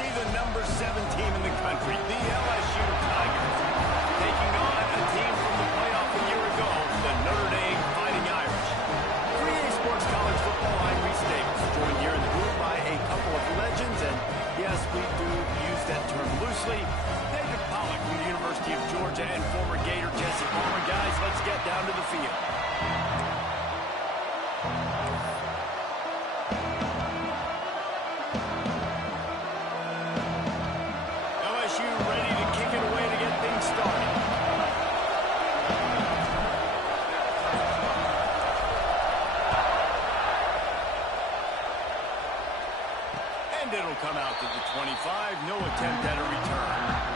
see the number 7 team in the country, the LSU Tigers, taking on a team from the playoff a year ago, the Notre Dame Fighting Irish. 3A Sports College Football, I'm Reese Davis, joined here in the booth by a couple of legends, and yes, we do use that term loosely. David Pollack from the University of Georgia and former Gator Jesse Palmer. Guys, let's get down to the field. LSU ready to kick it away to get things started. And it'll come out to the 25. No attempt at a return.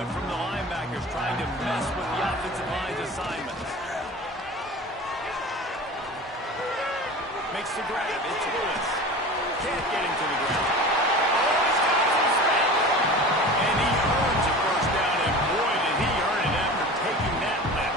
From the linebackers trying to mess with the offensive line's assignments. Makes the grab. It's Lewis. Can't get him to the ground. Oh, he's got some space. And he earns a first down, and boy, did he earn it after taking that lap.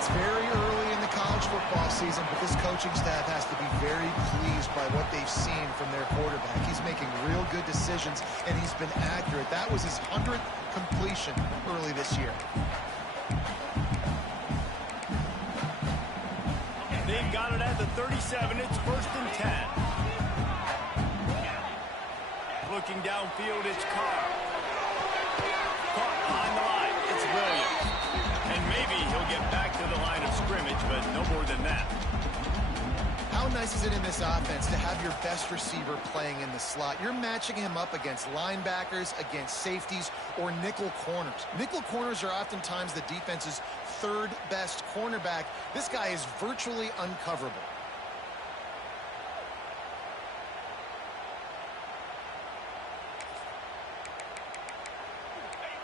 It's very early in the college football season, but this coaching staff has to be very pleased by what they've seen from their quarterback. He's making real good decisions, and he's been accurate. That was his 100th completion early this year. They've got it at the 37. It's 1st and 10. Looking downfield, it's Carr. Caught behind the line. It's Williams. And maybe he'll get back to the line of scrimmage, but no more than that. How nice is it in this offense to have your best receiver playing in the slot? You're matching him up against linebackers, against safeties, or nickel corners. Nickel corners are oftentimes the defense's 3rd best cornerback. This guy is virtually uncoverable.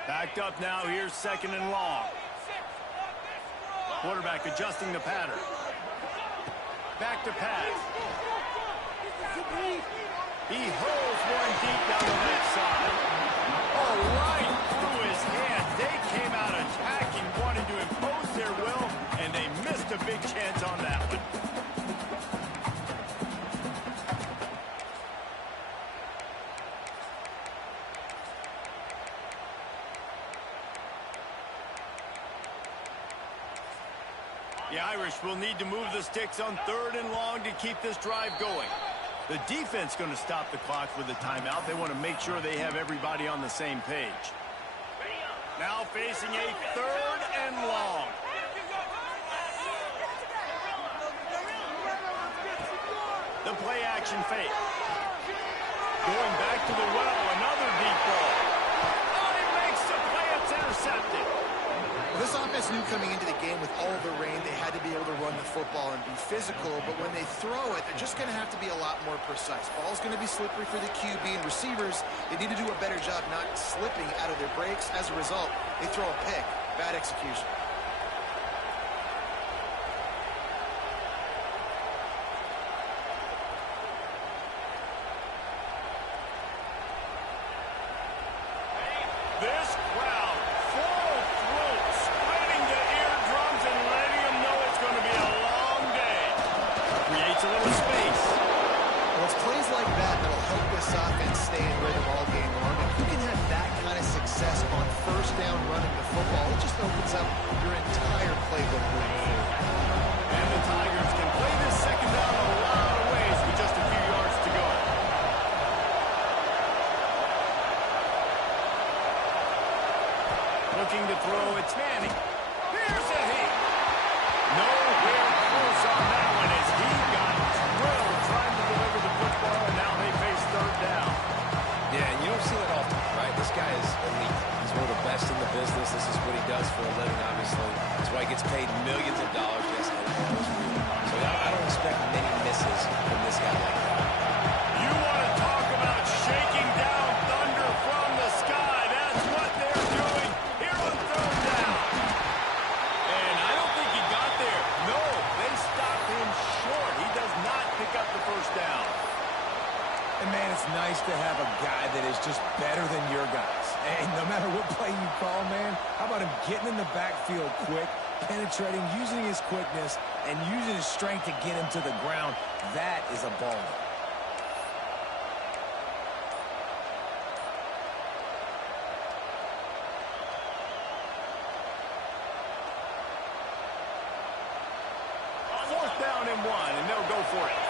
Backed up now. Here's 2nd and long. Quarterback adjusting the pattern. Back to pass. He holds one deep down the left side. Oh, right through his hands. They came out attacking, wanting to impose their will, and they missed a big chance on that one. The Irish will need to move the sticks on 3rd and long to keep this drive going. The defense going to stop the clock with a timeout. They want to make sure they have everybody on the same page. Now facing a 3rd and long. The play action fake. Going back to the well, another deep ball. Oh, he makes the play. It's intercepted. This offense knew coming into the game with all the rain, they had to be able to run the football and be physical, but when they throw it, they're just going to have to be a lot more precise. Ball's going to be slippery for the QB, and receivers, they need to do a better job not slipping out of their breaks. As a result, they throw a pick. Bad execution. This crowd full throat, splitting the eardrums and letting them know it's going to be a long day. Creates a little space. Well, it's plays like that that'll help this offense stay in rhythm all game long. If you can have that kind of success on 1st down running the football, it just opens up your entire playbook moving forward. And the Tigers can play this 2nd down a lot of ways with just a few yards to go. Looking to throw, it's Manning. Here's a hit. Nowhere close on that one as he got drilled trying to deliver the football, and now they face 3rd down. Yeah, and you don't see that often, right? This guy is elite. He's one of the best in the business. This is what he does for a living, obviously. That's why he gets paid millions of dollars. Yes, so I nice to have a guy that is just better than your guys. And no matter what play you call, man, how about him getting in the backfield quick, penetrating, using his quickness, and using his strength to get him to the ground? That is a baller. Fourth down and 1, and they'll go for it.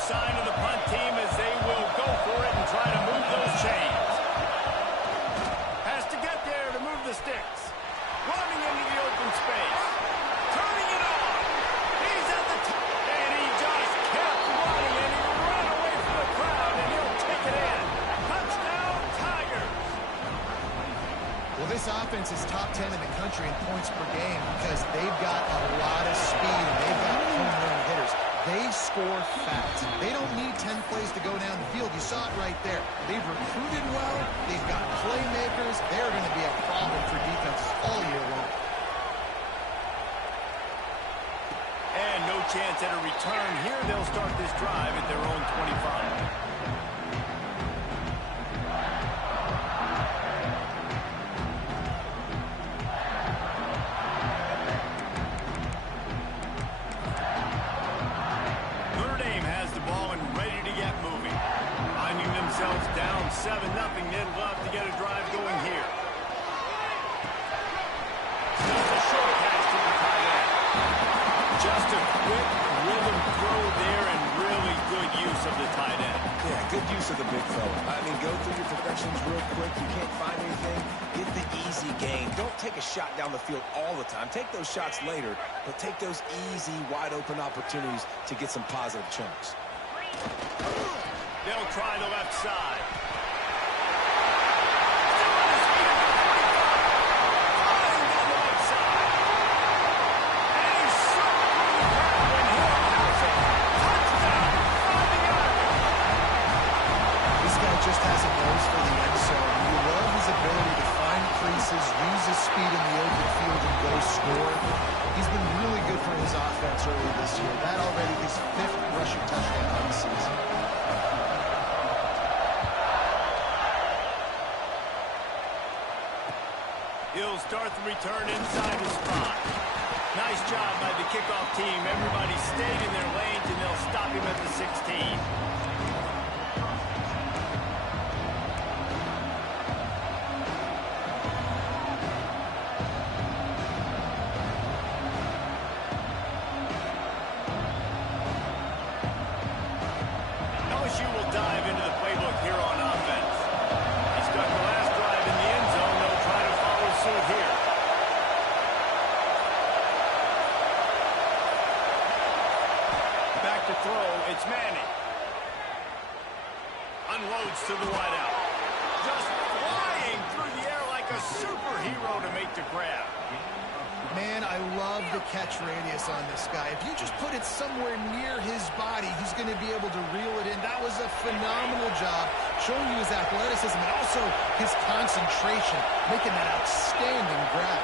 Sign of the punt team as they will go for it and try to move those chains. Has to get there to move the sticks. Running into the open space. Turning it on. He's at the top. And he just kept running and he ran away from the crowd and he'll take it in. Touchdown, Tigers. Well, this offense is top 10 in the country in points per game because they've got a lot of speed and they've got home run hitters. They score fast. They don't need 10 plays to go down the field. You saw it right there. They've recruited well. They've got playmakers. They're going to be a problem for defenses all year long. And no chance at a return here. They'll start this drive at their own 25. Down 7-0. They'd love to get a drive going here. Just a short pass to the tight end. Just a quick rhythm throw there and really good use of the tight end. Yeah, good use of the big fella. I mean, go through your progressions real quick. You can't find anything. Get the easy gain. Don't take a shot down the field all the time. Take those shots later, but take those easy, wide-open opportunities to get some positive chunks. They'll try the left side. Just has a nose for the end zone. You love his ability to find creases, use his speed in the open field, and go score. He's been really good for his offense early this year. That already his 5th rushing touchdown on the season. He'll start the return inside the spot. Nice job by the kickoff team. Everybody stayed in their lanes, and they'll stop him at the 16. LSU will dive into the playbook here on offense. He stuck the last drive in the end zone. They'll try to follow suit here. Back to throw. It's Manning. Unloads to the wideout. Just flying through the air like a superhero to make the grab. Man, I love the catch radius on this guy. If you just put it somewhere near his body, he's going to be able to reel it in. That was a phenomenal job, showing you his athleticism and also his concentration, making that outstanding grab.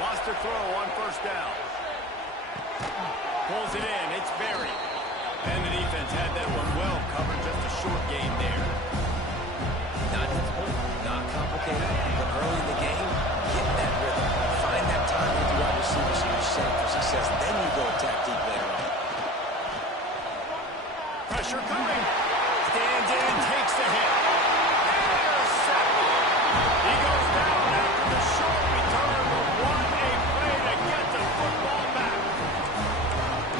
Lost a throw on first down. Pulls it in. It's buried. And the defense had that one well covered. Just a short gain there. Not difficult, not complicated, but early in the game, get that rhythm. Find that time with your wide receivers so you're set up for success. Then you go attack deep later on. Pressure coming. Stands in, takes the hit. Intercepted. He goes down after the short return, but what a play to get the football back.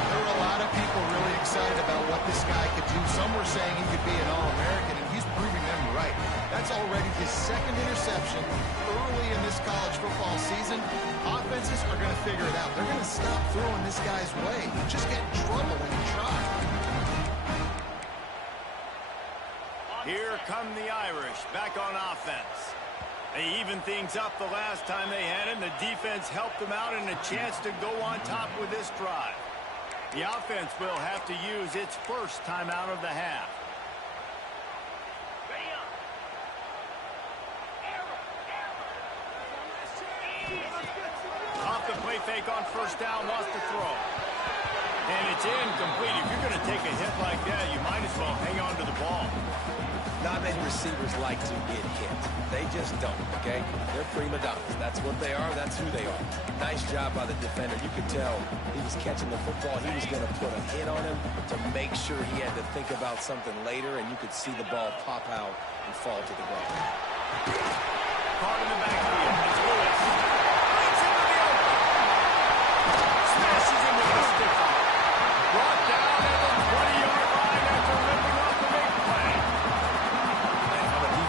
There were a lot of people really excited about what this guy could do. Some were saying he could be an All-American, and he's proving them right. That's already his 2nd interception early in this college football season. Offenses are going to figure it out. They're going to stop throwing this guy's way. He just get in trouble when he tries. Here come the Irish back on offense. They evened things up the last time they had it, and the defense helped them out and a chance to go on top with this drive. The offense will have to use its first timeout of the half. Off the play fake on first down, wants to throw. And it's incomplete. If you're going to take a hit like that, you might as well hang on to the ball. Not many receivers like to get hit. They just don't, okay? They're prima donnas. That's what they are. That's who they are. Nice job by the defender. You could tell he was catching the football. He was going to put a hit on him to make sure he had to think about something later, and you could see the ball pop out and fall to the ground. Caught in the backfield. It's Lewis. Leads into the open. Smashes him with a stiff arm. Brought down at the 20-yard line after ripping off the big play.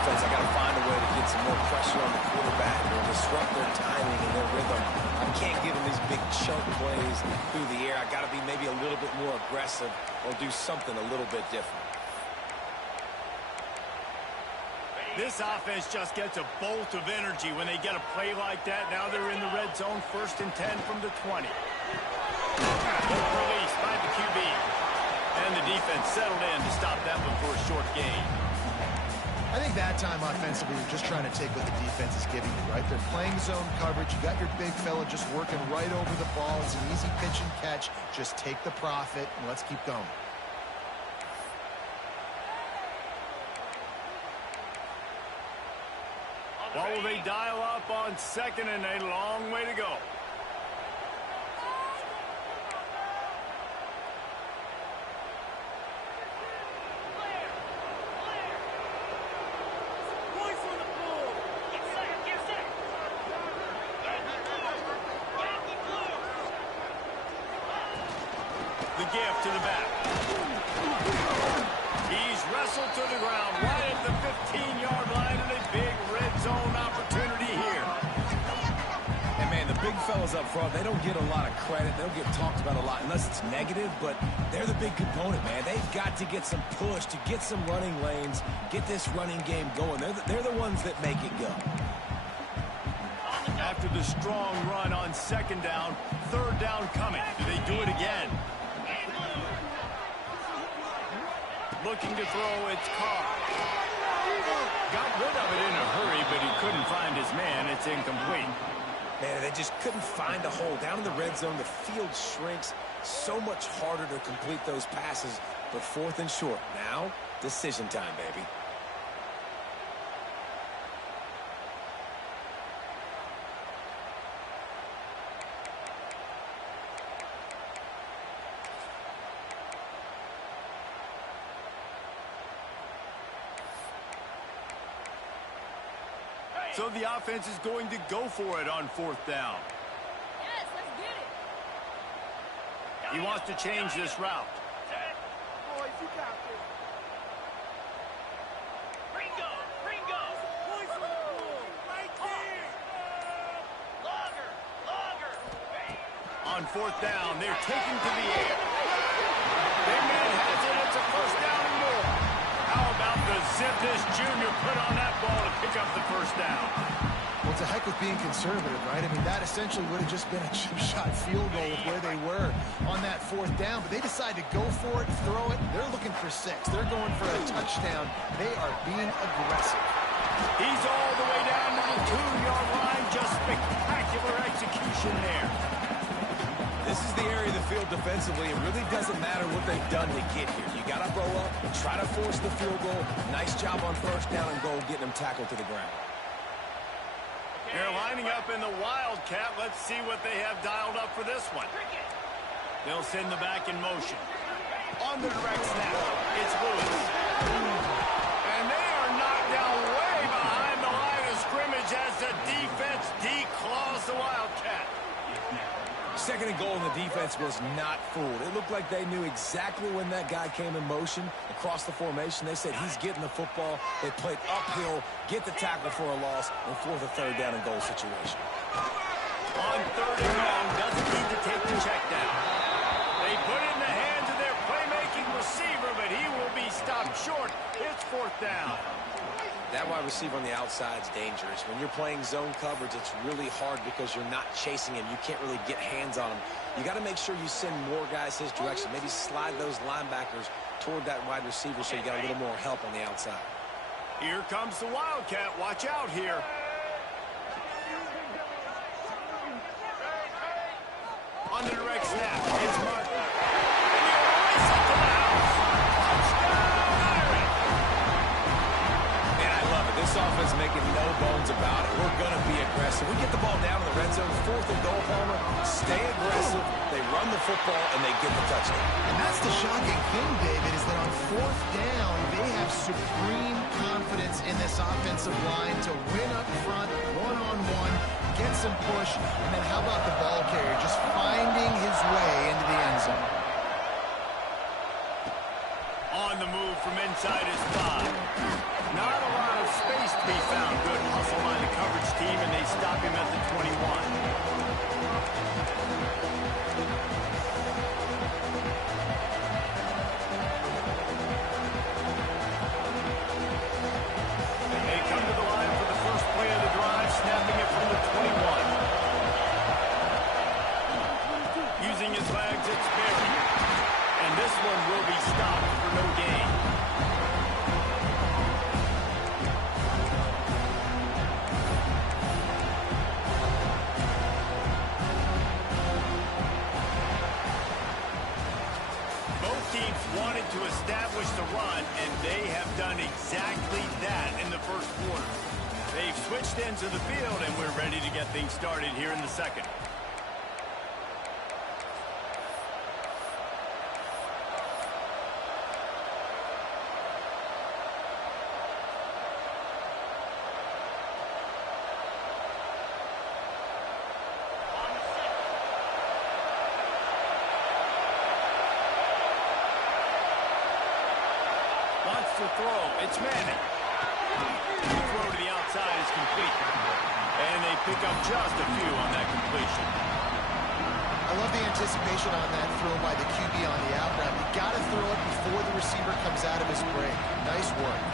I got to find a way to get some more pressure on the quarterback or disrupt their timing and their rhythm. I can't give them these big chunk plays through the air. I got to be maybe a little bit more aggressive or do something a little bit different. This offense just gets a bolt of energy when they get a play like that. Now they're in the red zone, 1st and 10 from the 20. Good release by the QB. And the defense settled in to stop that one for a short gain. I think that time offensively, you're just trying to take what the defense is giving you, right? They're playing zone coverage. You got your big fella just working right over the ball. It's an easy pitch and catch. Just take the profit and let's keep going. What will they dial up on 2nd and a long way to go? The gift to the back. He's wrestled to the ground right at the 15-yard line and a big red zone opportunity here. And, man, the big fellas up front, they don't get a lot of credit. They don't get talked about a lot unless it's negative, but they're the big component, man. They've got to get some push to get some running lanes, get this running game going. They're the ones that make it go. After the strong run on 2nd down, 3rd down coming. Do they do it again? Looking to throw, it's Carr. Got rid of it in a hurry, but he couldn't find his man. It's incomplete. Man, they just couldn't find a hole. Down in the red zone, the field shrinks. So much harder to complete those passes, but 4th and short. Now, decision time, baby. So the offense is going to go for it on 4th down. Yes, let's get it. He wants to change this route. Boys, you got this. Ringo. Boys on the ball. Right there. Longer. On 4th down, they're taking to the air. Big man has it. It's a 1st down and more. How about the zip this junior put on that ball to pick up the 1st down? Well, it's a heck of being conservative, right? I mean, that essentially would have just been a chip-shot field goal with where they were on that 4th down. But they decide to go for it, throw it. They're looking for 6. They're going for a touchdown. They are being aggressive. He's all the way down to the 2-yard line. Just spectacular execution there. This is the area of the field defensively. It really doesn't matter what they've done to get here. You got to roll up, try to force the field goal. Nice job on 1st down and goal, getting them tackled to the ground. They're lining up in the Wildcat. Let's see what they have dialed up for this one. They'll send the back in motion. On the direct snap, it's Lewis. And they are knocked down way behind the line of scrimmage as the defense declaws the Wildcat. 2nd and goal, and the defense was not fooled. It looked like they knew exactly when that guy came in motion across the formation. They said he's getting the football. They played uphill, get the tackle for a loss, and force a 3rd down and goal situation. On 3rd and long, doesn't need to take the check down. They put it in the hands of their playmaking receiver, but he will be stopped short. It's 4th down. That wide receiver on the outside is dangerous. When you're playing zone coverage, it's really hard because you're not chasing him. You can't really get hands on him. You got to make sure you send more guys his direction. Maybe slide those linebackers toward that wide receiver so you got a little more help on the outside. Here comes the Wildcat. Watch out here. On the direct snap, it's Martin. And he'll race it to the house. Touchdown, Irish. Man, I love it. This offense making no bones about it. We're going to be aggressive. We get the ball down in the red zone, 4th and goal, Palmer. Stay aggressive. They run the football, and they get the touchdown. And that's the shocking thing, David, is that on 4th down, they have supreme confidence in this offensive line to win up front, one-on-one, get some push, and then how about the ball carrier just finding his way into the end zone. On the move from inside his 5. Not a lot of space to be found. Good hustle by the coverage team, and they stop him at the 21. To establish the run, and they have done exactly that in the first quarter. They've switched ends of the field, and we're ready to get things started here in the second. To throw, it's Manning. The throw to the outside is complete. And they pick up just a few on that completion. I love the anticipation on that throw by the QB on the out route. You got to throw it before the receiver comes out of his break. Nice work.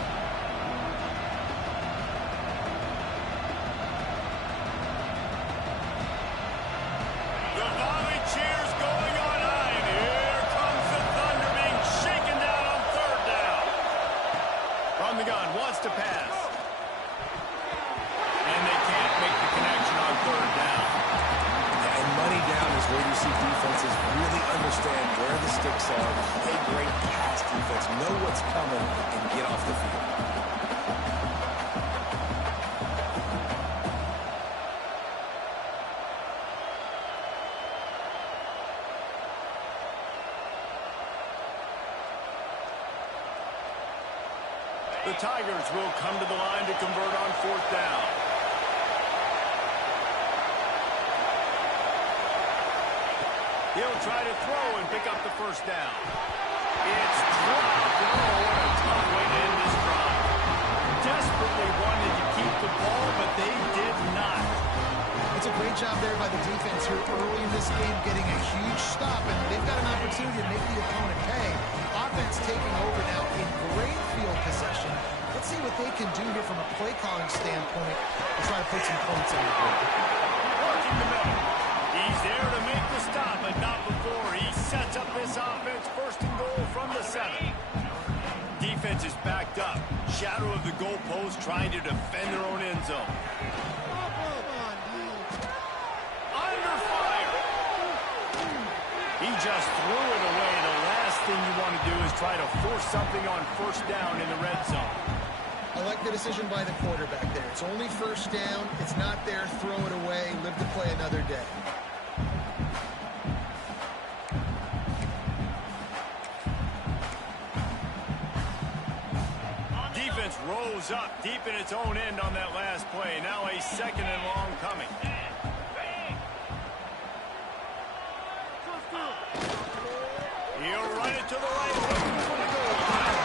The volley cheers going on high, and here comes the Thunder being shaken down on 3rd down. From the gun, wants to pass. And they can't make the connection on 3rd down. Yeah, and money down is where you see defenses really understand where the sticks are, play great pass defense, know what's coming, and get off the field. The Tigers will come to the line to convert on 4th down. He'll try to throw and pick up the 1st down. It's dropped. Oh, what a tough way to end this drive. Desperately wanted to keep the ball, but they did not. It's a great job there by the defense here early in this game, getting a huge stop, and they've got an opportunity to make the opponent pay. Offense taking over now in great field possession. Let's see what they can do here from a play calling standpoint to try to put some points on the board. Working the middle. He's there to make the stop, but not before he sets up this offense. 1st and goal from the 7. Defense is backed up. Shadow of the goalpost, trying to defend their own end zone. Under fire. He just threw it away. The last thing you want to do is try to force something on 1st down in the red zone. I like the decision by the quarterback there. It's only 1st down. It's not there. Throw it away. Live to play another day. Defense rose up deep in its own end on that last play. Now a 2nd and long coming. He'll run it to the right, looking for the goal line.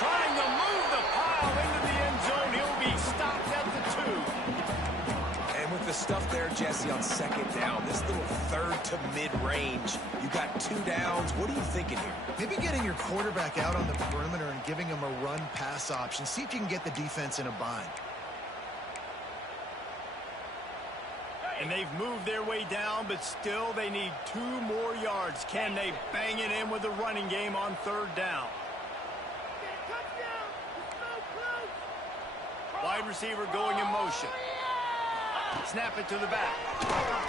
Trying to move the pile into the end zone. He'll be stopped at the 2. And with the stuff there, Jesse, on 2nd down, this little 3rd to mid-range, you got 2 downs. What are you thinking here? Maybe getting your quarterback out on the perimeter and giving him a run-pass option. See if you can get the defense in a bind. And they've moved their way down, but still they need 2 more yards. Can they bang it in with the running game on 3rd down? Wide receiver going in motion. Snap it to the back. Absolutely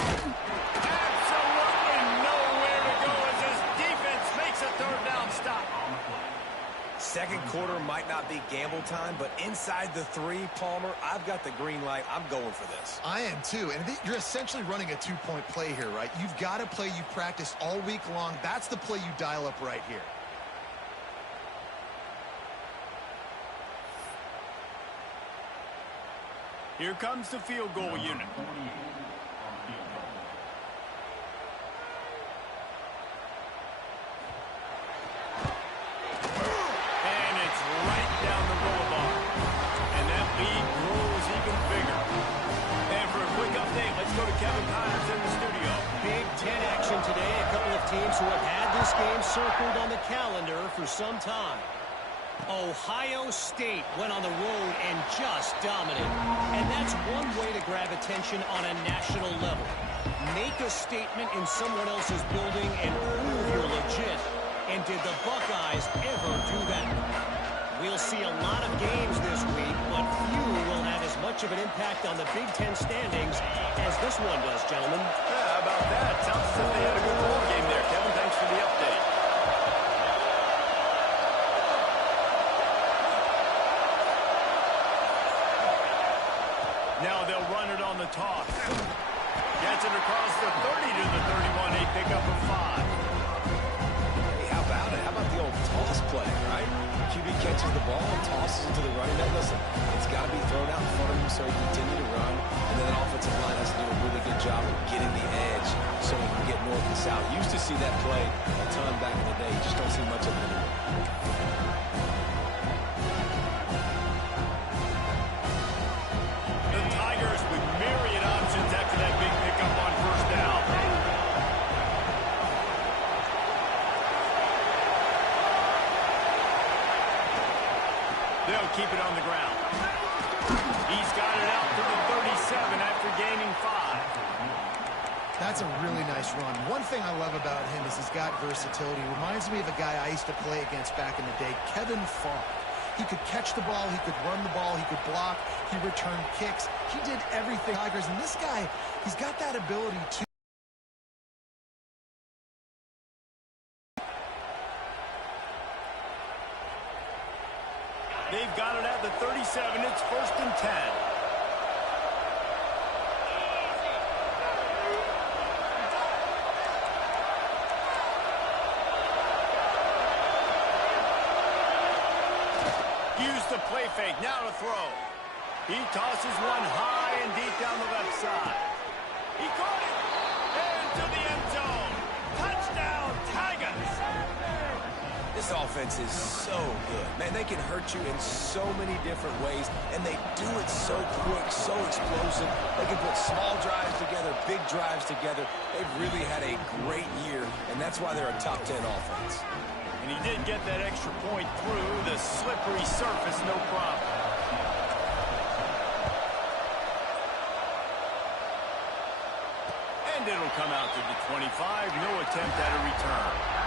nowhere to go as this defense makes a 3rd down stop. Second quarter might not be gamble time, but inside the 3, Palmer, I've got the green light. I'm going for this. I am too, and you're essentially running a 2-point play here, right? You've got to play you practiced all week long. That's the play you dial up right here. Here comes the field goal unit. And it's right down the boulevard. And that lead grows even bigger. And for a quick update, let's go to Kevin Connors in the studio. Big Ten action today. A couple of teams who have had this game circled on the calendar for some time. Ohio State went on the road and just dominated. And that's one way to grab attention on a national level. Make a statement in someone else's building and prove you're legit. And did the Buckeyes ever do that? We'll see a lot of games this week, but few will have as much of an impact on the Big Ten standings as this one does, gentlemen. Yeah, how about that? Sounds as if they had a good ball game there. Kevin, thanks for the update. Now they'll run it on the toss. Gets it across the 30 to the 31. A pickup of 5. Hey, how about it? How about the old toss play, right? QB catches the ball and tosses it to the running back. Listen, it's got to be thrown out in front of him so he can continue to run. And then the offensive line has to do a really good job of getting the edge so he can get north and south. Used to see that play a ton back in the day. You just don't see much of it anymore. They'll keep it on the ground. He's got it out to the 37 after gaining 5. That's a really nice run. One thing I love about him is he's got versatility. Reminds me of a guy I used to play against back in the day, Kevin Falk. He could catch the ball, he could run the ball, he could block, he returned kicks. He did everything. Tigers, and this guy, he's got that ability too. They've got it at the 37. It's 1st and 10. Use the play fake. Now to throw. He tosses one high and deep down the left side. He caught it. Into the end zone. Touchdown, Tigers. This offense is so good. Man, they can hurt you in so many different ways, and they do it so quick, so explosive. They can put small drives together, big drives together. They've really had a great year, and that's why they're a top 10 offense. And he did get that extra point through the slippery surface, no problem. And it'll come out to the 25. No attempt at a return.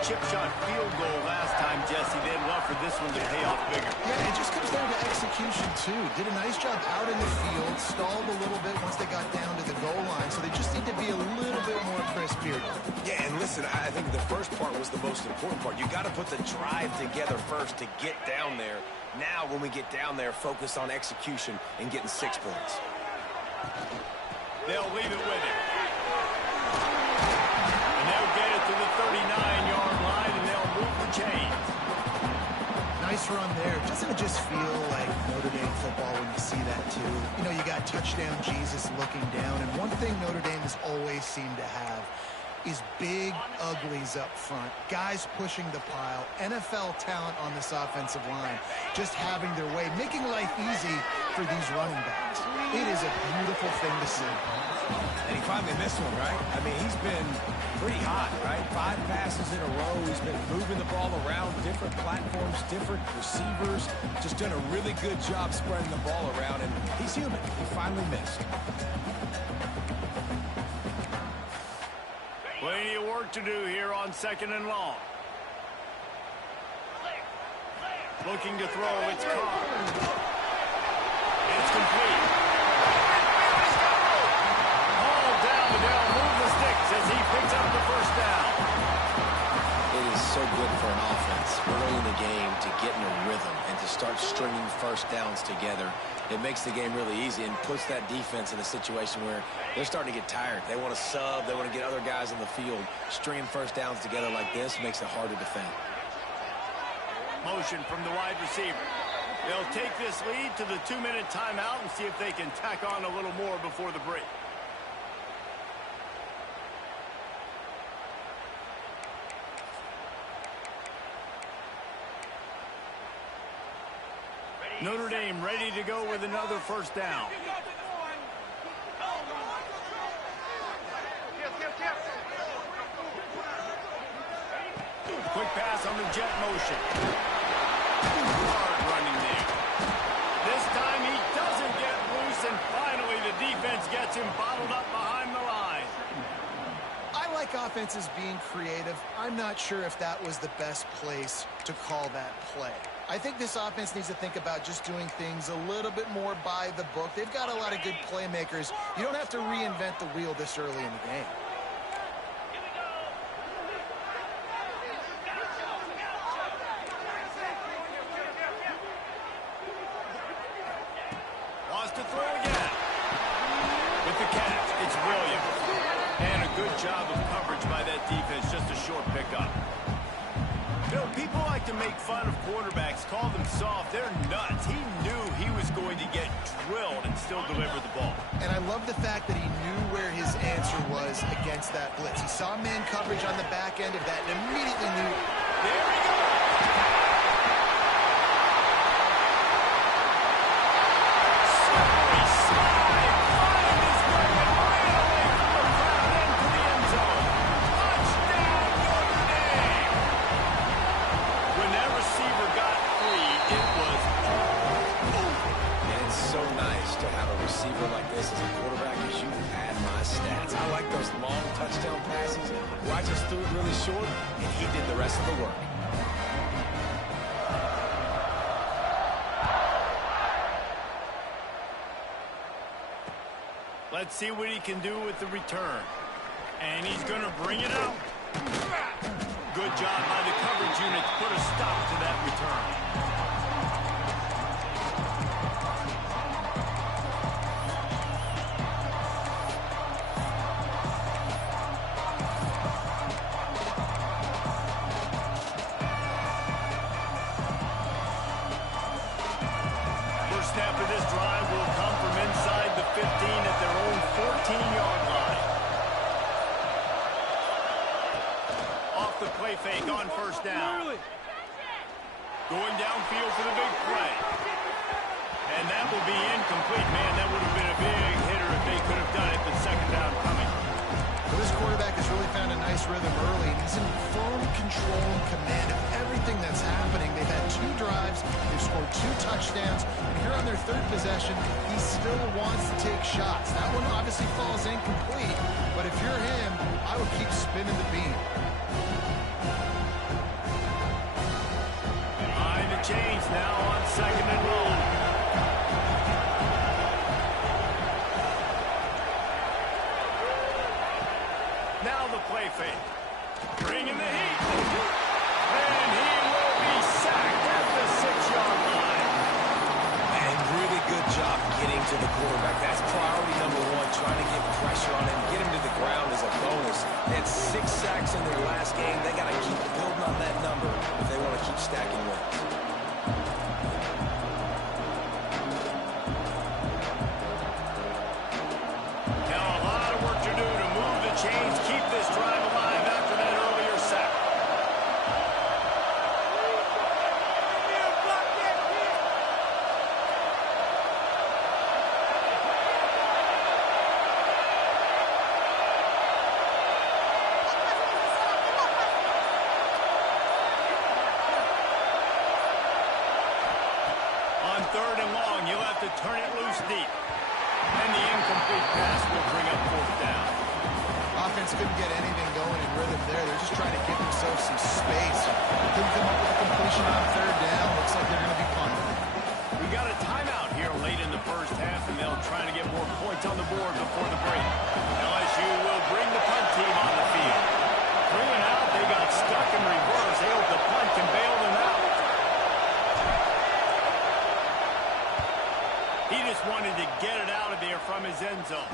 Chip shot field goal last time, Jesse. They'd love for this one to pay off bigger. Yeah, it just comes down to execution, too. Did a nice job out in the field, stalled a little bit once they got down to the goal line, so they just need to be a little bit more crisp here. Yeah, and listen, I think the first part was the most important part. You got to put the drive together first to get down there. Now, when we get down there, focus on execution and getting 6 points. They'll leave it with him. And they'll get it to the 39-yard line, and they'll move the chains. Nice run there. Doesn't it just feel like Notre Dame football when you see that, too? You know, you got touchdown Jesus looking down, and one thing Notre Dame has always seemed to have is big uglies up front, guys pushing the pile, NFL talent on this offensive line, just having their way, making life easy for these running backs. It is a beautiful thing to see. And he finally missed one, right? I mean, he's been pretty hot, right? 5 passes in a row. He's been moving the ball around different platforms, different receivers. Just done a really good job spreading the ball around, and he's human. He finally missed. Plenty of work to do here on 2nd and long. Looking to throw, it's Carr. It's complete. Ball down, they'll move the sticks as he picks up the first down. It is so good for an offense early in the game to get in a rhythm and to start stringing first downs together. It makes the game really easy and puts that defense in a situation where they're starting to get tired. They want to sub. They want to get other guys in the field. Stringing first downs together like this makes it hard to defend. Motion from the wide receiver. They'll take this lead to the 2-minute timeout and see if they can tack on a little more before the break. Notre Dame ready to go with another first down. Quick pass on the jet motion. Hard running there. This time he doesn't get loose, and finally the defense gets him bottled up behind the line. I like offenses being creative. I'm not sure if that was the best place to call that play. I think this offense needs to think about just doing things a little bit more by the book. They've got a lot of good playmakers. You don't have to reinvent the wheel this early in the game. Wants to throw again. With the catch, it's Williams. And a good job of coverage by that defense, just a short pickup. Bill, people like to make fun of quarterbacks, call them soft. They're nuts. He knew he was going to get drilled and still deliver the ball. And I love the fact that he knew where his answer was against that blitz. He saw man coverage on the back end of that and immediately knew. There he goes. Like this as a quarterback, because you had my stats. I like those long touchdown passes where I just threw it really short and he did the rest of the work. Let's see what he can do with the return. And he's going to bring it out. Good job by the coverage unit to put a stop to that return. Snap of this drive will come from inside the 15 at their own 14-yard line. Off the play fake on first down. Going downfield for the big play. And that will be incomplete. Man, that would have been a big hitter if they could have done it, but second down coming. Well, this quarterback has really found a nice rhythm early, and he's in firm control and command of everything that's happening. They've had 2 drives, they've scored 2 touchdowns, and here on their 3rd possession, he still wants to take shots. That one obviously falls incomplete, but if you're him, I would keep spinning the beam. Behind the chains now on 2nd and long. Now the play fake. Bringing the heat. And he will be sacked at the 6-yard line. And really good job getting to the quarterback. That's priority number 1, trying to get pressure on him. Get him to the ground as a bonus. They had 6 sacks in their last game. They got to keep building on that number if they want to keep stacking wins. Now a lot of work to do to move the chains, keep this drive alive. turn it loose deep. And the incomplete pass will bring up fourth down. Offense couldn't get anything going in rhythm there. They're just trying to give themselves some space. Couldn't come up with a completion on third down. Looks like they're going to be punting. We got a timeout here late in the first half, and they'll try to get more points on the board before the break. LSU will bring the punt team on the field. 3 and out, they got stuck in reverse. They hope the punt can bail them out. He just wanted to get it out of there from his end zone.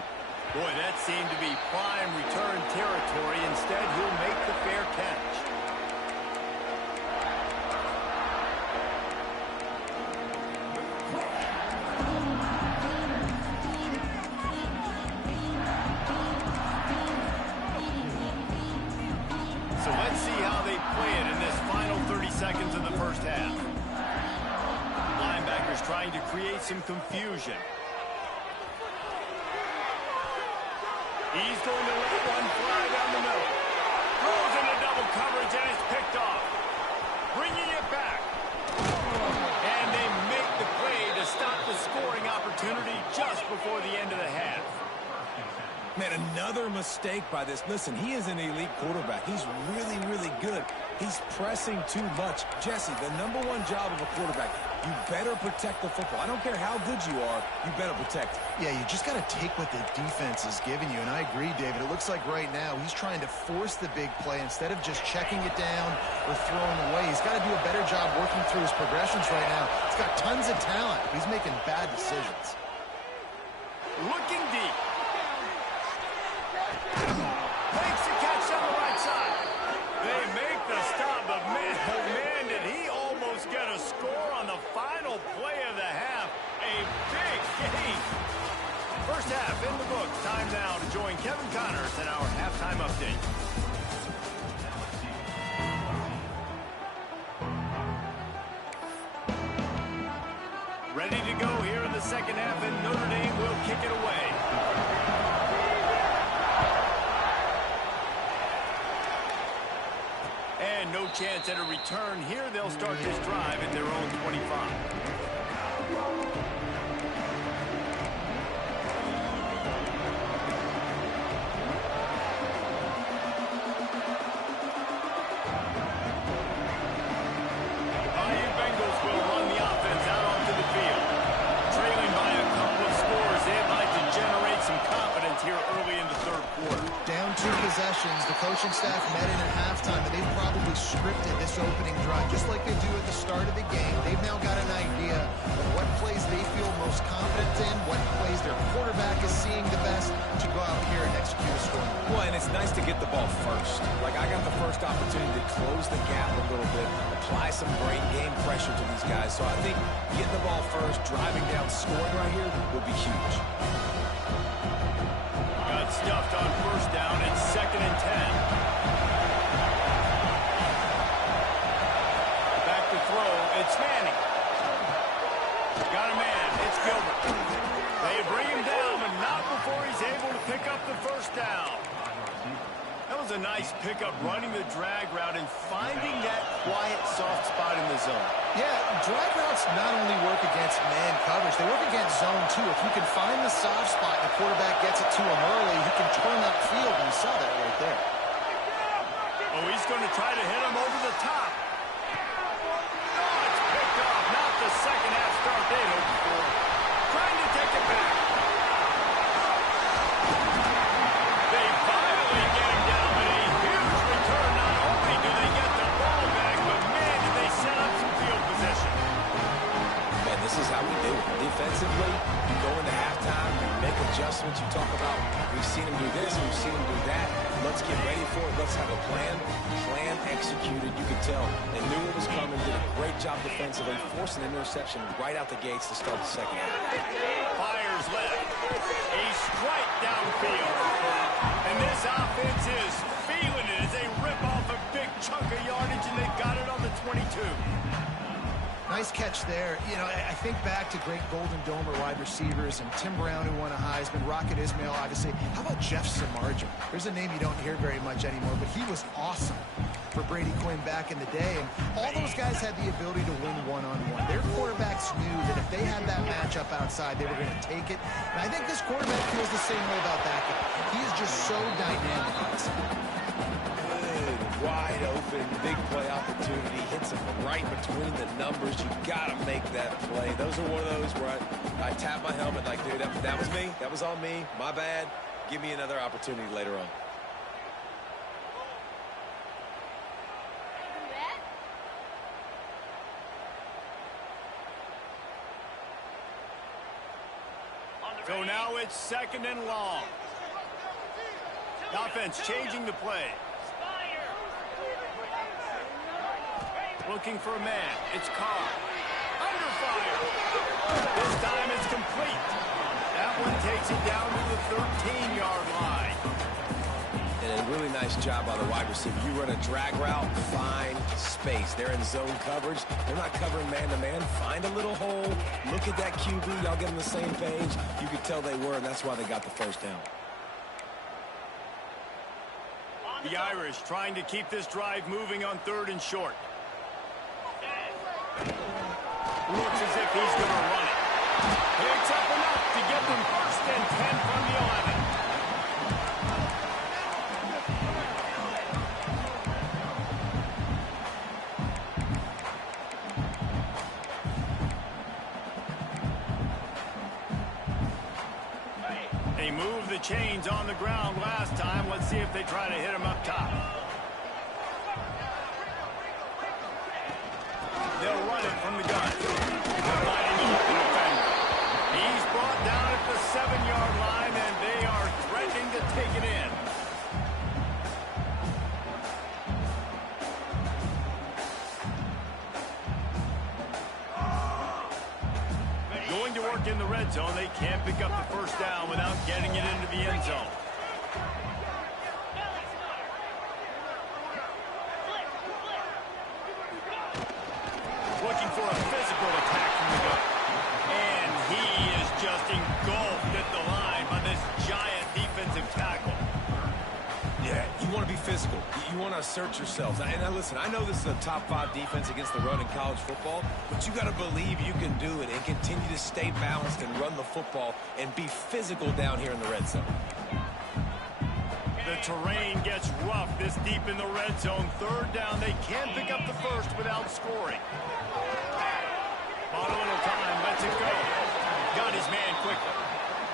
Boy, that seemed to be prime return territory. Instead, he'll make the fair catch. So let's see how they play it in this final 30 seconds of the first half. Linebackers trying to create some confusion. He's going to let one fly down the middle. Throws into double coverage and it's picked off. Bringing it back. And they make the play to stop the scoring opportunity just before the end of the half. Man, another mistake by this. Listen, he is an elite quarterback. He's really, really good. He's pressing too much. Jesse, the #1 job of a quarterback, you better protect the football. I don't care how good you are, you better protect it. Yeah, you just got to take what the defense is giving you. And I agree, David. It looks like right now he's trying to force the big play instead of just checking it down or throwing away. He's got to do a better job working through his progressions right now. He's got tons of talent. He's making bad decisions. Looking deep. Makes the catch on the right side. They make the stop, but man, oh man, did he almost get a score on the final play of the half. A big game. First half in the books. Time now to join Kevin Connors in our halftime update. Ready to go here in the second half, and Notre Dame will kick it away. And no chance at a return here. They'll start this drive at their own 25. Bengals will run the offense out onto the field. Trailing by a couple of scores, they'd like to generate some confidence here early in the third quarter. Down 2 possessions, the coaching staff met in at halftime, and they've probably scripted this opening drive, just like they do at the start of the game. They've now got an idea of what plays they feel most confident in, what plays their quarterback is seeing the best to go out here and execute a score. Well, and it's nice to get the ball first. Like, I got the first opportunity to close the gap a little bit, apply some great game pressure to these guys. So I think getting the ball first, driving down, scoring right here would be huge. Got stuffed on first down. It's 2nd and 10. Back to throw. It's Manning. Got a man. It's Gilbert. They bring him down, but not before he's able to pick up the first down. That was a nice pickup, running the drag route and finding that quiet, soft spot in the zone. Yeah, drag routes not only work against man coverage, they work against zone too. If you can find the soft spot and the quarterback gets it to him early, he can turn that field, and you saw that right there. Oh, he's going to try to hit him over the top. Oh, it's picked off. Not the second half start they'd hoped for. Trying to take it back. They finally get him down, but a huge return. Not only do they get the ball back, but man, did they set up some field position. Man, this is how we do it. Defensively, you go into halftime, you make adjustments, you talk about, we've seen him do this, we've seen him do that. Let's get ready for it. Let's have a plan. Plan executed. You could tell they knew it was coming, did a great job defensively, forced an interception right out the gates to start the second half. Fires left. A strike downfield. And this offense is feeling it as they rip off a big chunk of yardage, and they've got it on the 22. Nice catch there. You know, I think back to great Golden Domer wide receivers and Tim Brown, who won a Heisman, Rocket Ismail, obviously. How about Jeff Samardzija? There's a name you don't hear very much anymore, but he was awesome. for Brady Quinn back in the day. And all those guys had the ability to win one-on-one. Their quarterbacks knew that if they had that matchup outside, they were going to take it. And I think this quarterback feels the same way about that guy. He is just so dynamic outside. Good, wide open, big play opportunity. Hits him right between the numbers. You got to make that play. Those are one of those where I tap my helmet like, dude, that was me. That was on me. My bad. Give me another opportunity later on. So now it's 2nd and long. Offense changing the play. Looking for a man. It's Carr. Under fire. This time it's complete. That one takes it down to the 13-yard line. And a really nice job by the wide receiver. You run a drag route, find space. They're in zone coverage. They're not covering man-to-man. Find a little hole. Look at that QB. Y'all get on the same page. You could tell they were, and that's why they got the first down. The Irish trying to keep this drive moving on 3rd and short. Looks as if he's going to run it. Picks up enough to get them 1st and 10 from the 11. They moved the chains on the ground last time. Let's see if they try to hit him up top. They'll run it from the gun. Lining up the defender. He's brought down at the 7-yard line, and they are threatening to take it in. Going to work in the red zone. They can't pick up the 1st down without getting it into the end zone. Looking for a physical attack from the gun. And he is just engulfed at the line by this giant defensive tackle. Yeah, you want to be physical. You want to assert yourselves. And now listen, I know this is a top 5 defense against the run in college football, but you got to believe you can do it and continue to stay balanced and run the football and be physical down here in the red zone. The terrain gets rough this deep in the red zone. 3rd down, they can't pick up the 1st without scoring. On a little time, lets it go. Got his man quickly.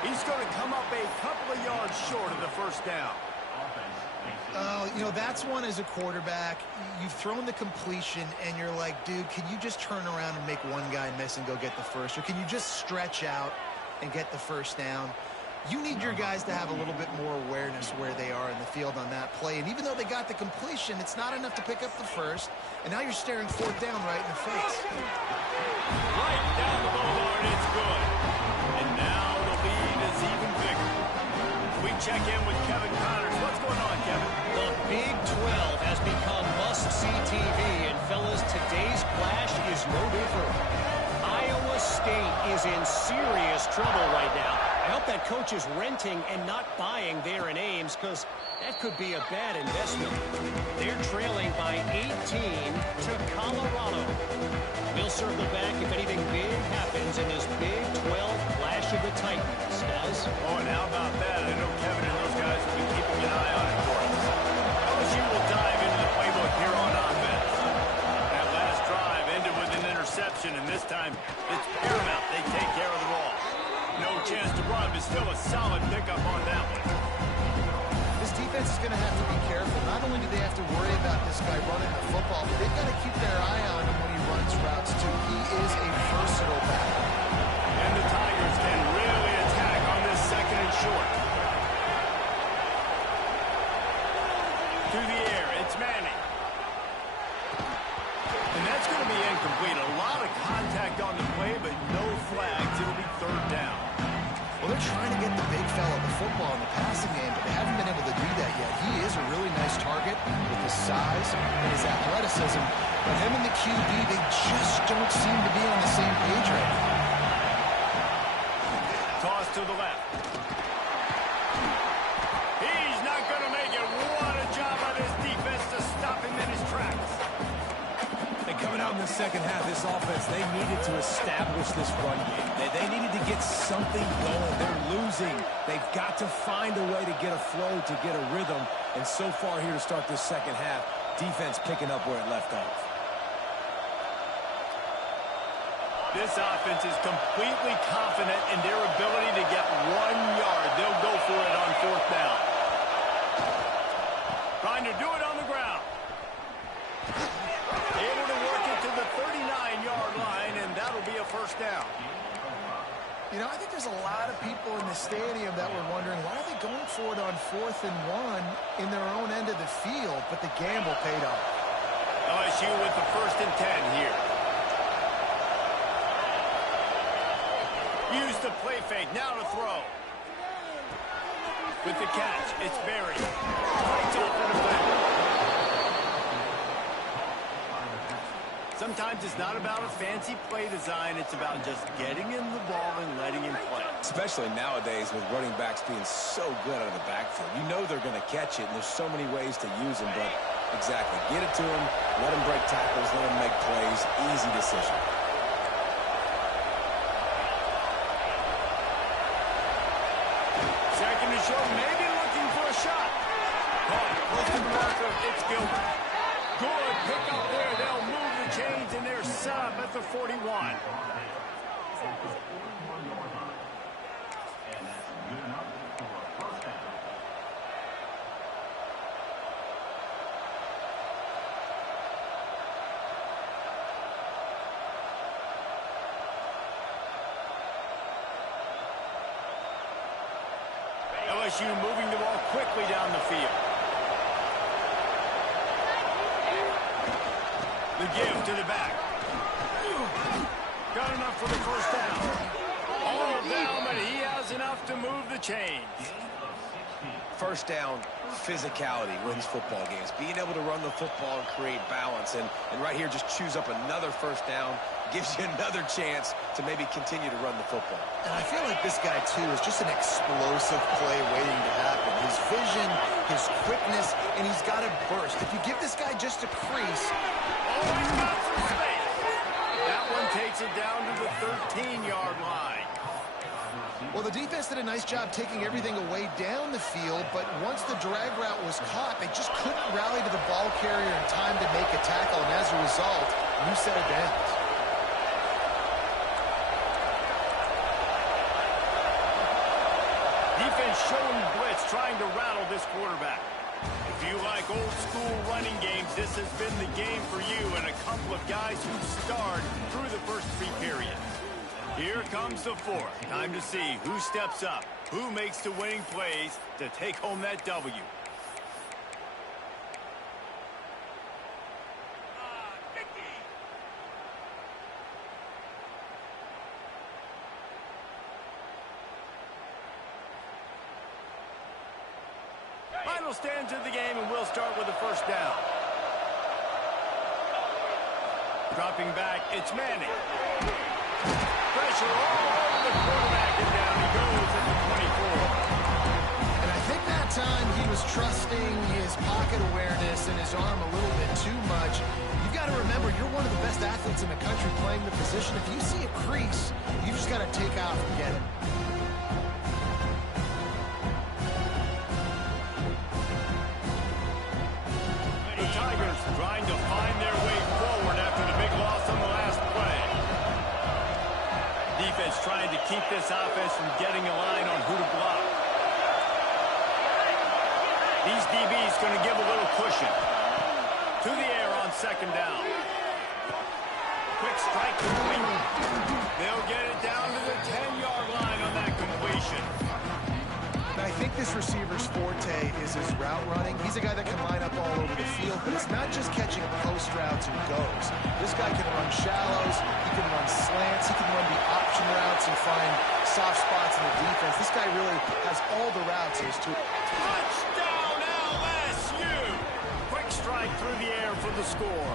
He's going to come up a couple of yards short of the 1st down. You know, that's one as a quarterback. You've thrown the completion, and you're like, dude, can you just turn around and make one guy miss and go get the 1st? Or can you just stretch out and get the 1st down? You need your guys to have a little bit more awareness where they are in the field on that play. And even though they got the completion, it's not enough to pick up the 1st. And now you're staring 4th down right in the face. Right down the boulevard, it's good. And now the lead is even bigger. We check in with Kevin Connors. What's going on, Kevin? The Big 12 has become must-see TV, and fellas, today's clash is no different. Iowa State is in serious trouble right now. I hope that coach is renting and not buying there in Ames, because that could be a bad investment. They're trailing by 18 to Colorado. We'll circle back if anything big happens in this Big 12 clash of the Titans, guys. Oh, and how about that? I know Kevin and those guys will be keeping an eye on it for us. LSU will dive into the playbook here on offense. That last drive ended with an interception, and this time it's paramount. They take care of the ball. No chance to run, but still a solid pickup on that one. This defense is going to have to be careful. Not only do they have to worry about this guy running the football, but they've got to keep their eye on him when he runs routes, too. He is a versatile back. And the Tigers can really attack on this 2nd and short. Through the air, it's Manning. And that's going to be incomplete. A lot of contact on the play, but no flags. It'll be 3rd down. Well, they're trying to get the big fella the football in the passing game, but they haven't been able to do that yet. He is a really nice target with his size and his athleticism. But him and the QB, they just don't seem to be on the same page right now. Toss to the left. He's not going to make it. What a job by this defense to stop him in his tracks. the second half, this offense, they needed to establish this run game. They needed to get something going. They're losing. They've got to find a way to get a flow, to get a rhythm. And so far here to start this second half, defense picking up where it left off. This offense is completely confident in their ability to get 1 yard. They'll go for it on 4th down. Trying to do it on the ground. Able to work it to the 39-yard line, and that'll be a 1st down. You know, I think there's a lot of people in the stadium that were wondering, why are they going for it on 4th and 1 in their own end of the field? But the gamble paid off. LSU with the 1st and 10 here. Use the play fake. Now to throw. With the catch, it's Berry. Breaks off the defender. Sometimes it's not about a fancy play design. It's about just getting him the ball and letting him play. Especially nowadays with running backs being so good out of the backfield. You know they're going to catch it, and there's so many ways to use them. But exactly, get it to him, let him break tackles, let him make plays. Easy decision. Second to show, maybe looking for a shot. Close to the marker, it's Gilbert. Good pick up there. They'll move the chains, and they're set up at the 41. LSU moving the ball quickly down the field. The give to the back. Got enough for the 1st down. All down, but he has enough to move the chains. 1st down, physicality wins football games. Being able to run the football and create balance. And right here, just choose up another 1st down. Gives you another chance to maybe continue to run the football. And I feel like this guy, too, is just an explosive play waiting to happen. His vision, his quickness, and he's got a burst. If you give this guy just a crease... Oh, he's got some space. That one takes it down to the 13-yard line. Well, the defense did a nice job taking everything away down the field, but once the drag route was caught, they just couldn't rally to the ball carrier in time to make a tackle, and as a result, new set of downs. Defense showing blitz, trying to rattle this quarterback. If you like old-school running games, this has been the game for you and a couple of guys who starred through the first 3 periods. Here comes the 4th. Time to see who steps up, who makes the winning plays to take home that W. Final stands of the game, and we'll start with the 1st down. Dropping back, it's Manning. Pressure all over the quarterback, and down he goes at the 24. And I think that time he was trusting his pocket awareness and his arm a little bit too much. You've got to remember, you're one of the best athletes in the country playing the position. If you see a crease, you just got to take off and get it. Trying to find their way forward after the big loss on the last play. Defense trying to keep this offense from getting a line on who to block. These DBs going to give a little cushion. To the air on 2nd down. Quick strike complete. They'll get it down to the 10-yard line on that completion. I think this receiver's forte is his route running. He's a guy that can line up all over the field, but it's not just catching post routes and goes. This guy can run shallows, he can run slants, he can run the option routes and find soft spots in the defense. This guy really has all the routes in his tool. Touchdown LSU! Quick strike through the air for the score.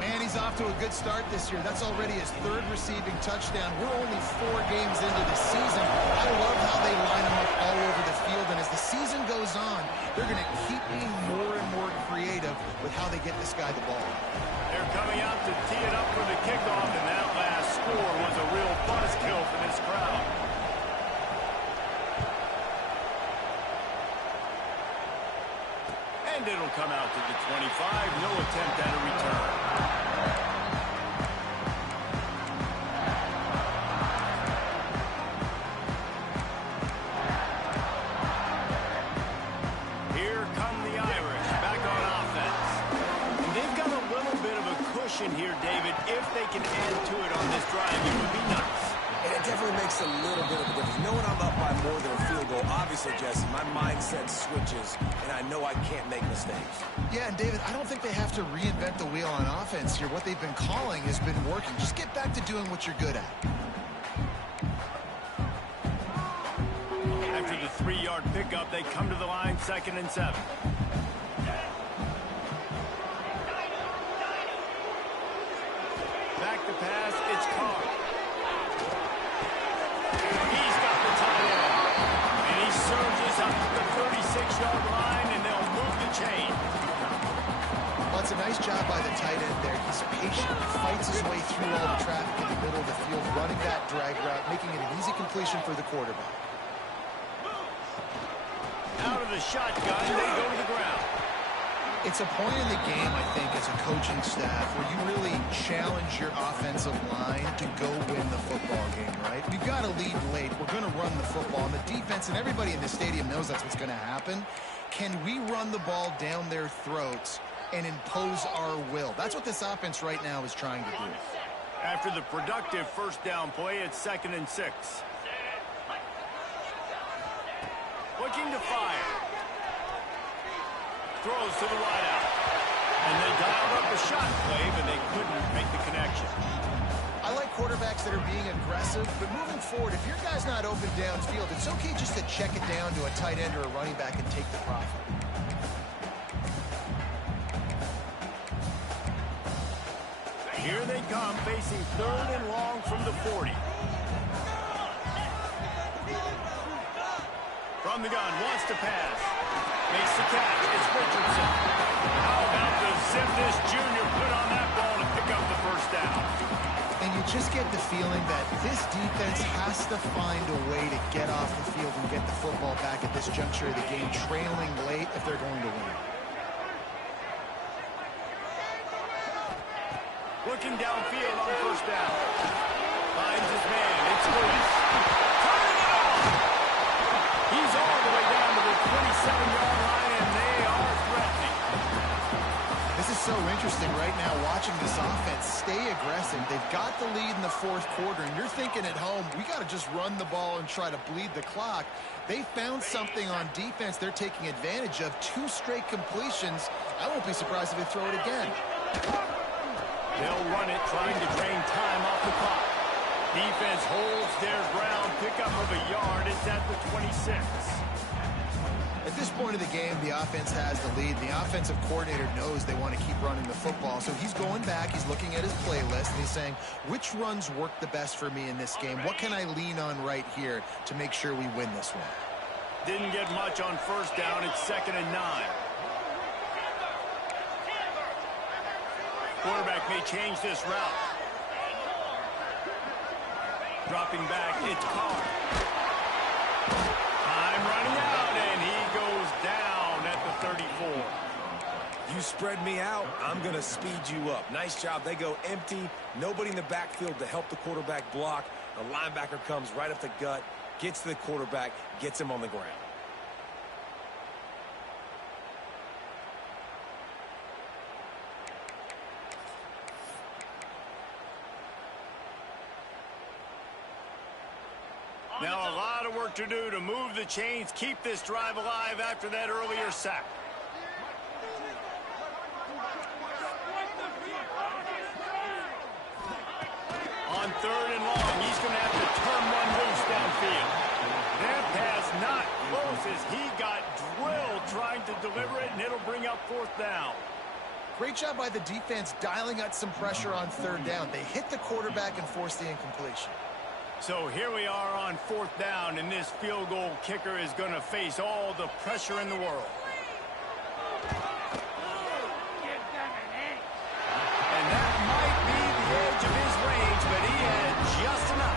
Man, he's off to a good start this year. That's already his 3rd receiving touchdown. We're only 4 games into the season. I love how they line him up all over the field. And as the season goes on, they're going to keep being more and more creative with how they get this guy the ball. They're coming And it'll come out to the 25. No attempt at a return. Here, David, if they can add to it on this drive, it would be nice. And it definitely makes a little bit of a difference. Knowing I'm up by more than a field goal, obviously, Jesse, my mindset switches, and I know I can't make mistakes. Yeah, and David, I don't think they have to reinvent the wheel on offense here. What they've been calling has been working. Just get back to doing what you're good at. After the 3-yard pickup, they come to the line, 2nd and 7. Back to pass, it's Carr. He's got the tight end. And he surges up to the 36-yard line, and they'll move the chain. Well, it's a nice job by the tight end there. He's patient. He fights his way through all the traffic in the middle of the field, running that drag route, making it an easy completion for the quarterback. Out of the shotgun, they go to the ground. It's a point in the game, I think, as a coaching staff, where you really challenge your offensive line to go win the football game, right? We've got to lead late. We're going to run the football. And the defense and everybody in the stadium knows that's what's going to happen. Can we run the ball down their throats and impose our will? That's what this offense right now is trying to do. After the productive first down play, it's 2nd and 6. Looking to fire. Throws to the wideout. And they dialed up a shot play, but they couldn't make the connection. I like quarterbacks that are being aggressive, but moving forward, if your guy's not open downfield, it's okay just to check it down to a tight end or a running back and take the profit. Here they come, facing 3rd and long from the 40. From the gun, wants to pass. Makes the catch. It's Richardson. How about the Zimnis Jr. put on that ball to pick up the first down? And you just get the feeling that this defense has to find a way to get off the field and get the football back at this juncture of the game, trailing late if they're going to win. Looking downfield on first down. Finds his man. It's Lewis. Turning it off. He's all the way down to the 27-yard line, and they are threatening. This is so interesting right now, watching this offense stay aggressive. They've got the lead in the 4th quarter, and you're thinking at home, we got to just run the ball and try to bleed the clock. They found something on defense they're taking advantage of. 2 straight completions. I won't be surprised if they throw it again. They'll run it, trying to drain time off the clock. Defense holds their ground, pickup of a yard. It's at the 26. At this point of the game, the offense has the lead. The offensive coordinator knows they want to keep running the football. So he's going back, he's looking at his playlist, and he's saying, which runs work the best for me in this game? What can I lean on right here to make sure we win this one? Didn't get much on first down. It's 2nd and 9. Quarterback may change this route. Dropping back, it's Carr. Time running out, and he goes down at the 34. You spread me out, I'm going to speed you up. Nice job. They go empty. Nobody in the backfield to help the quarterback block. The linebacker comes right up the gut, gets to the quarterback, gets him on the ground. Now a lot of work to do to move the chains, keep this drive alive after that earlier sack. On 3rd and long, he's going to have to turn one loose downfield. That pass not close as he got drilled trying to deliver it, and it'll bring up 4th down. Great job by the defense dialing out some pressure on 3rd down. They hit the quarterback and forced the incompletion. So here we are on 4th down, and this field goal kicker is going to face all the pressure in the world. And that might be the edge of his range, but he had just enough.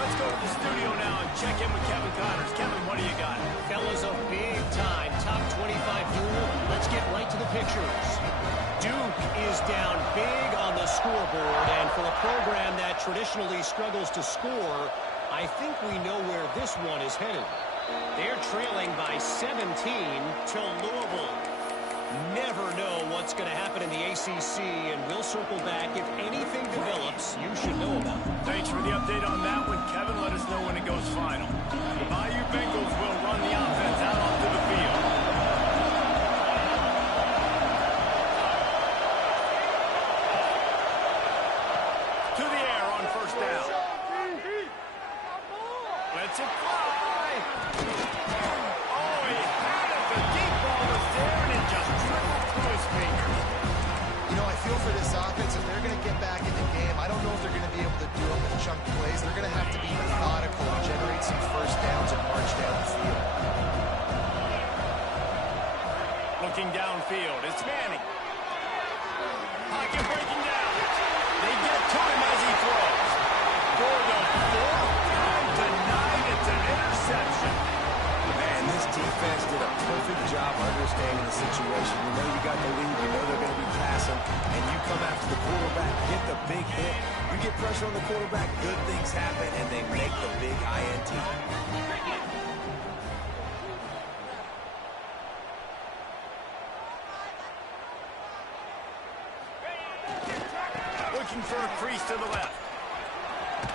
Let's go to the studio now and check in with Kevin Connors. Kevin, what do you got? Fellas, a big-time top 25 rule. Let's get right to the pictures. Duke is down big on the scoreboard, and for a program that traditionally struggles to score, I think we know where this one is headed. They're trailing by 17 to Louisville. Never know what's going to happen in the ACC, and we'll circle back if anything develops you should know about. Thanks for the update on that one, Kevin. Let us know when it goes final. The Bayou Bengals will run the offense out onto the field. To the air on first down. Lets it fly. Oh, he had it. The deep ball was there, and it just trickled through his fingers. You know, I feel for this offense, if they're going to get back in the game, I don't know if they're going to be able to do it with chunk plays. They're going to have to be methodical and generate some first downs and march down the field. Looking downfield, it's Manning. Pocket breaking down. They get to him as he throws. For the fourth time tonight, it's an interception. Man, this defense did a perfect job understanding the situation. You know you got the lead, you know they're going to be passing, and you come after the quarterback, get the big hit. You get pressure on the quarterback, good things happen, and they make the big INT. Looking for a crease to the left.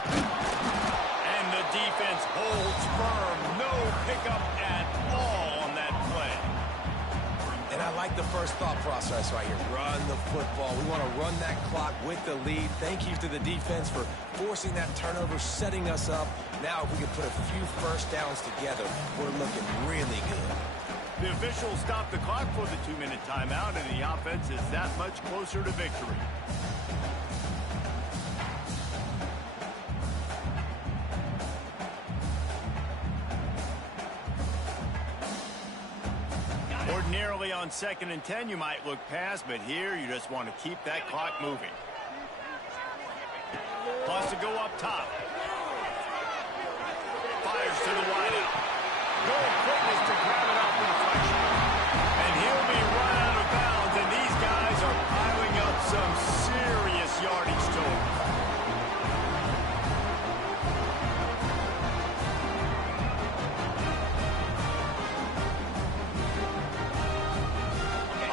And the defense holds firm. No pickup at all on that play. And I like the first thought process right here. Run the football. We want to run that clock with the lead. Thank you to the defense for forcing that turnover, setting us up. Now if we can put a few first downs together, we're looking really good. The officials stopped the clock for the 2-minute timeout, and the offense is that much closer to victory. Ordinarily on 2nd and 10, you might look past, but here you just want to keep that clock moving. Wants to go up top. Fires to the wideout. No quickness to grab it off the deflection. And he'll be run out of bounds, and these guys are piling up some serious yardage to him.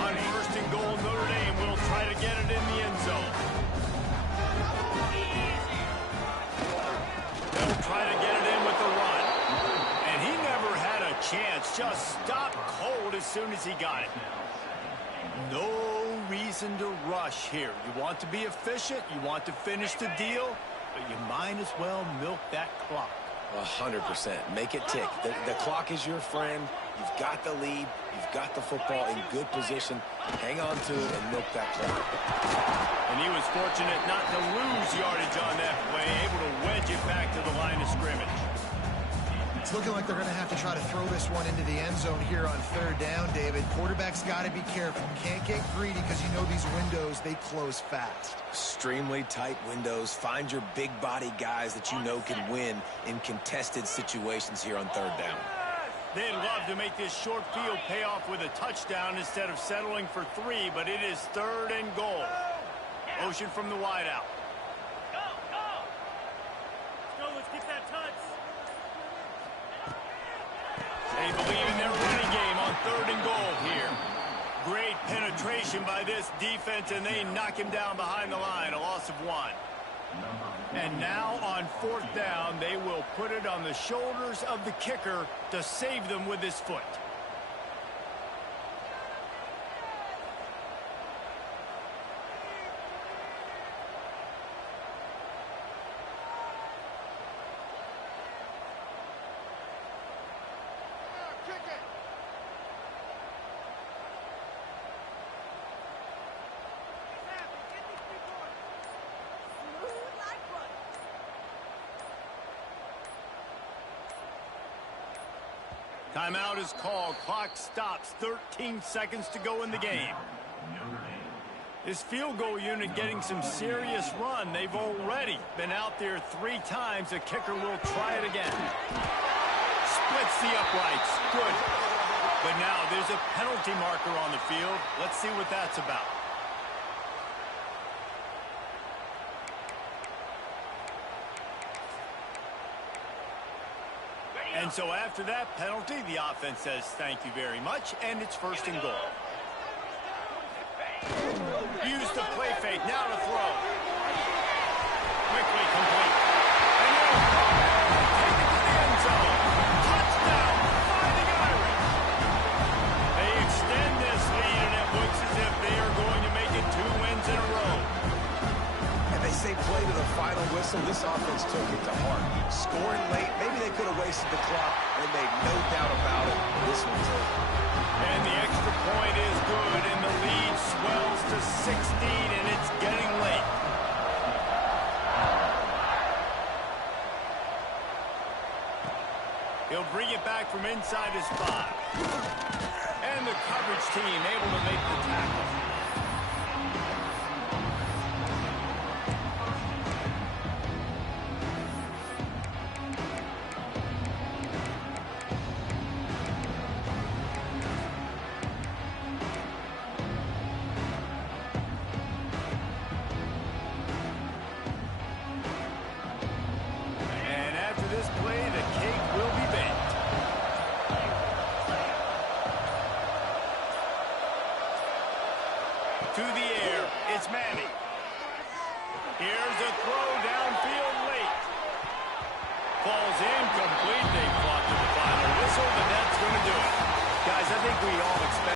On 1st and goal, Notre Dame will try to get it in the end zone. They'll try to get it in with the run. And he never had a chance. Just stopped cold as soon as he got it. No reason to rush here. You want to be efficient. You want to finish the deal. But you might as well milk that clock. 100%. Make it tick. The clock is your friend. You've got the lead. You've got the football in good position. Hang on to it and milk that clock. And he was fortunate not to lose yardage on that play, able to wedge it back to the line of scrimmage. It's looking like they're going to have to try to throw this one into the end zone here on 3rd down, David. Quarterback's got to be careful. Can't get greedy because you know these windows, they close fast. Extremely tight windows. Find your big body guys that you know can win in contested situations here on 3rd down. They'd love to make this short field pay off with a touchdown instead of settling for 3, but it is 3rd and goal. Motion from the wideout. Go, go! Let's go, let's get that touch. They believe in their running game on 3rd and goal here. Great penetration by this defense, and they knock him down behind the line, a loss of 1. And now on 4th down, they will put it on the shoulders of the kicker to save them with his foot. Timeout is called. Clock stops. 13 seconds to go in the game. This field goal unit getting some serious run. They've already been out there 3 times. The kicker will try it again. Splits the uprights. Good. But now there's a penalty marker on the field. Let's see what that's about. And so after that penalty, the offense says thank you very much, and it's first and goal. Use the play fake, now to throw. Quickly complete. And he'll take it to the end zone. Touchdown, Fighting Irish. They extend this lead, and it looks as if they are going to make it 2 wins in a row. And they say play to the final whistle. This offense took it to heart. Scoring late, maybe they could have wasted the clock. They made no doubt about it. This one's over. And the extra point is good, and the lead swells to 16, and it's getting late. He'll bring it back from inside his 5. And the coverage team able to make the tackle. To the air, it's Manning. Here's a throw downfield late. Falls incomplete. They fought to the final whistle, but that's going to do it. Guys, I think we all